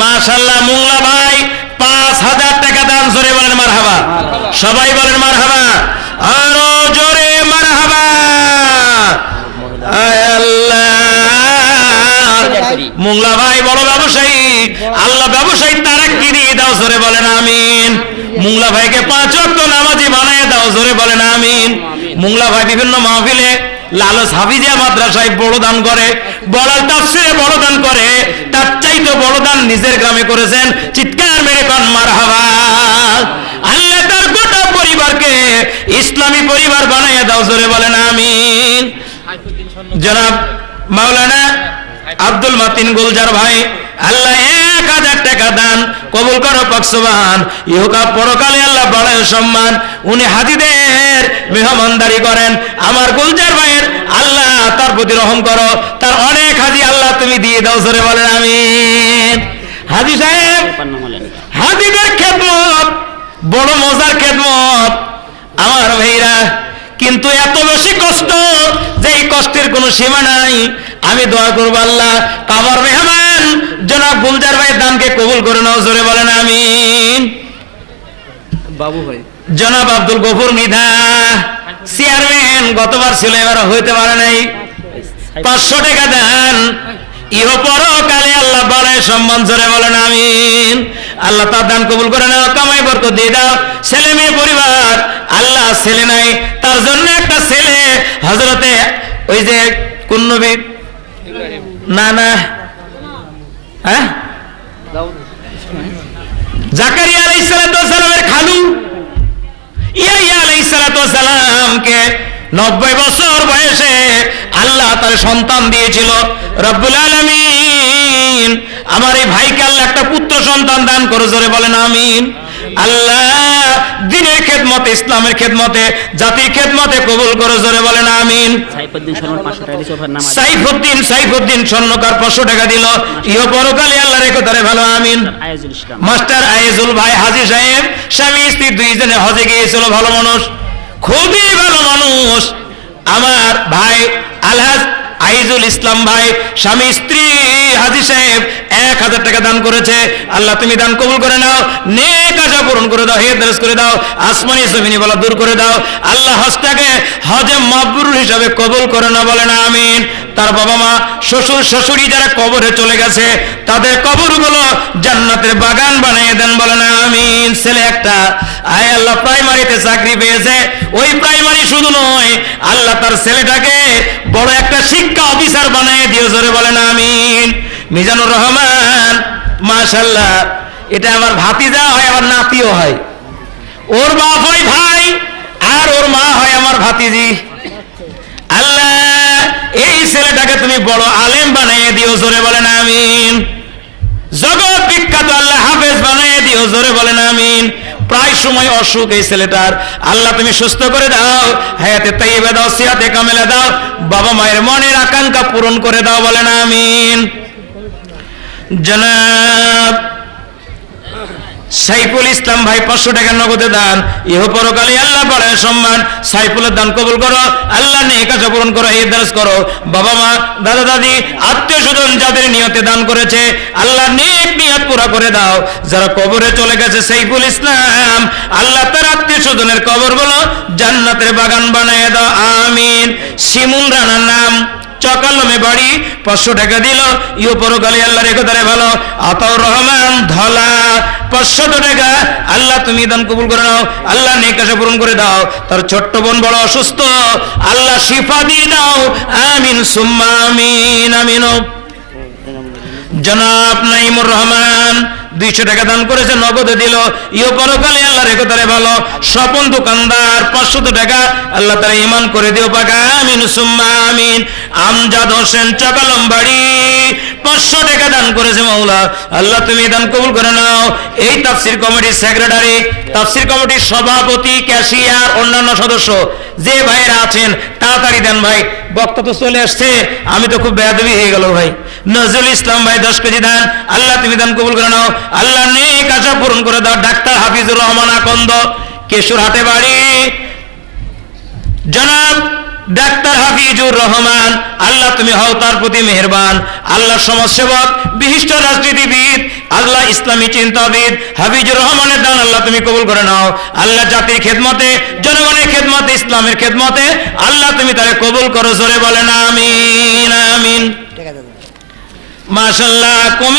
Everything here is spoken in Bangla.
মাশাল্লাহ মুংলা ভাই, পাঁচ হাজার টাকা দান জোরে বলেন মার সবাই বলেন মার হাবা আরও জোরে মার মুংলা ভাই, বড় ব্যবসায়ী। আল্লাহ ব্যবসায়ী তারা দাও, জোরে বলেন আমিন। মুংলা ভাইকে পাঁচ অক্ট নামাজি বানায় দাও, জোরে বলেন আমিন। মুংলা ভাই বিভিন্ন মাহফিলে লালস হাফিজিয়া মাদ্রাসায় বড় দান করে বড় তাফসিরে বড় দান করে তার চাইতে বড় দান নিজের গ্রামে করেছেন, চিৎকার মেরে কন মার আল্লাহ তার গোটা পরিবারকে ইসলামী পরিবার বানাইয়া দাও, জোরে বলেন আমিন। জনাব মাওলানা আব্দুল মাতিন গুলজার ভাই, আল্লাহ এক হাজার টাকা দান কবুল করো পক্ষবান ইহকা পরকালে আল্লাহ বড় সম্মান। উনি হাজিদের মেহমানদারি করেন। আমার গুলজার ভাইয়ের আল্লাহ তার প্রতি রহম করো। তার অনেক হাজি আল্লাহ তুমি দিয়ে দাও সরে বলেন আমিন। হাজি সাহেব হাজিদের খেদমত বড় মজার খেদমত। আমার ভাইরা কিন্তু এত বেশি কষ্ট যে এই কষ্টের কোনো সীমা নাই। আমি দোয়া করব আল্লাহ কাবার মেহমান জনাব গুলজার ভাই দানকে কবুল করে নাও জোরে বলেন আমিন। বাবু ভাই। জনাব আব্দুল গফুর মিধা চেয়ারম্যান গতবার ছিল এবার হইতে পারে নাই। পাঁচশো টাকা দেন। ইহ বাড়ায় সম্মান জোরে বলেন, আমিন। আল্লাহ তার দান কবুল করে নাও, কামাই বরকত দিয়ে দাও। ছেলে মেয়ে পরিবার, আল্লাহ ছেলে নাই, তার জন্য একটা ছেলে। হজরতে ওই যে কোন নবী না না হ্যাঁ? জাকারিয়া আলাইহিস সালামের খালু। ইয়াহিয়া আলাইহিস সালামকে নব্বই বছর বয়সে আল্লাহ তার সন্তান দিয়েছিল। রব্বুল আলামিন। আমার এই ভাইকে আল্লাহ একটা পুত্র সন্তান দান করে জোরে বলেন আমিন। আল্লাহ দিনের খেদমতে ইসলামের খেদমতে জাতির খেদমতে কবুল করে জোরে বলেন আমিন। সাইফুদ্দিন সাইফুদ্দিন স্বর্ণকার পাঁচশো টাকা দিল। ইহ পরকালে আল্লাহ রেখে তারে ভালো আমিন। মাস্টার আয়েজুল ভাই হাজি সাহেব স্বামী স্ত্রী দুইজনে হজে গিয়েছিল ভালো মানুষ। খুবই ভালো মানুষ। আমার ভাই আলহাজ আইজুল ইসলাম ভাই, স্বামী স্ত্রী, হাজি সাহেব, এক হাজার টাকা দান করেছে। আল্লাহ, তুমি দান কবুল করে নাও। নেক পূরণ করে দাও হে দরস করে দাও। আসমানি জমিনি বলা দূর করে দাও। আল্লাহ হজটাকে হজে মাবরুর হিসাবে কবুল করে না বলে না আমিন। তার বাবা মা, শ্বশুর শাশুড়ি যারা কবরে চলে গেছে, তাদের কবর কবরগুলো জান্নাতের বাগান বানিয়ে দেন বলে না আমিন ছেলে একটা, আয় আল্লাহ, প্রাইমারিতে চাকরি পেয়েছে। ওই প্রাইমারি শুধু নয়, আল্লাহ তার ছেলেটাকে বড় একটা শিক্ষা অফিসার বানিয়ে দিও, জোরে বলে না আমিন। মিজানুর রহমান মাশাল্লাহ এটা আমার ভাতিজা হয় আবার নাতিও হয়। ওর বাপ হয় ভাই, আর ওর মা হয় আমার ভাতিজি। আল্লাহ, এই ছেলেটাকে তুমি বড় আলেম বানিয়ে দিও, জোরে বলেন আমিন। জগৎ বিখ্যাত, আল্লাহ জোরে বলেন, আমিন। প্রায় সময় অসুখ এই ছেলেটার। আল্লাহ, তুমি সুস্থ করে দাও, হায়াতে তাইবে দাও সিয়াতে কামেলে দাও, বাবা মায়ের মনের আকাঙ্ক্ষা পূরণ করে দাও, বলেন, আমিন। জনাব সাইফুল ইসলাম ভাই পাঁচশো টাকা নগদে দান। ইহ পরকালে আল্লাহ বলেন সম্মান। সাইফুলের দান কবুল করো, আল্লাহ নিয়ে কাজ পূরণ করো এই দাস করো। বাবা মা, দাদা দাদি, আত্মীয় স্বজন যাদের নিয়তে দান করেছে, আল্লাহ নেক নিয়ত পুরা করে দাও। যারা কবরে চলে গেছে সাইফুল ইসলাম, আল্লাহ তার আত্মীয় স্বজনের কবর বলো, জান্নাতের বাগান বানিয়ে দাও। আমিন। শিমুল রানার নাম। চকালমে বাড়ি, পাঁচশো টাকা দিল। ইউ পরকালে আল্লাহ রেখে তারে ভালো। আতাউর রহমান, ধলা, পাঁচশো টাকা। আল্লাহ, তুমি দান কবুল করে নাও। আল্লাহ নেকাশা পূরণ করে দাও। তার ছোট্ট বোন বড় অসুস্থ। আল্লাহ, শিফা দিয়ে দাও। আমিন, সুম্মা আমিন আমিন। জনাব নাইমুর রহমান। দুইশো টাকা দান করেছে, নগদে দিল। ইও পরকালে আল্লাহ রেখে তারে ভালো। স্বপন দোকানদার, পাঁচশত টাকা আল্লাহ তারা ইমান করে দিও, পাকা। আমিন, সুম্মা আমিন। আমজাদ হোসেন, চকালম বাড়ি, পাঁচশো টাকা দান করেছে মৌলা আল্লাহ, তুমি দান কবুল করে নাও। এই তাফসির কমিটির সেক্রেটারি, তাফসির কমিটির সভাপতি, ক্যাশিয়ার, অন্যান্য সদস্য, যে ভাইয়েরা আছেন, তাড়াতাড়ি দেন ভাই। বক্তা তো চলে আসছে। আমি তো খুব বেয়াদবি হয়ে গেল ভাই। নজরুল ইসলাম ভাই দশ কেজি দান। আল্লাহ তুমি দান কবুল করে নাও। আল্লাহ নেক আশা পূরণ করে দাও। ডাক্তার হাফিজুর রহমান আকন্দ কেশুর হাটে বাড়ি। জনাব ডাক্তার হাফিজুর রহমান, আল্লাহ তুমি হও তার প্রতি মেহেরবান। আল্লাহ সমাজসেবক, বিশিষ্ট রাজনীতিবিদ, আল্লাহ ইসলামী চিন্তাবিদ। হাফিজুর রহমানের দান আল্লাহ তুমি কবুল করে নাও। আল্লাহ জাতির খেদমতে, জনগণের খেদমতে, ইসলামের খেদমতে, আল্লাহ তুমি তারে কবুল করো। জোরে বলেন, আমিন আমিন। মাশাল্লাহ কমিশন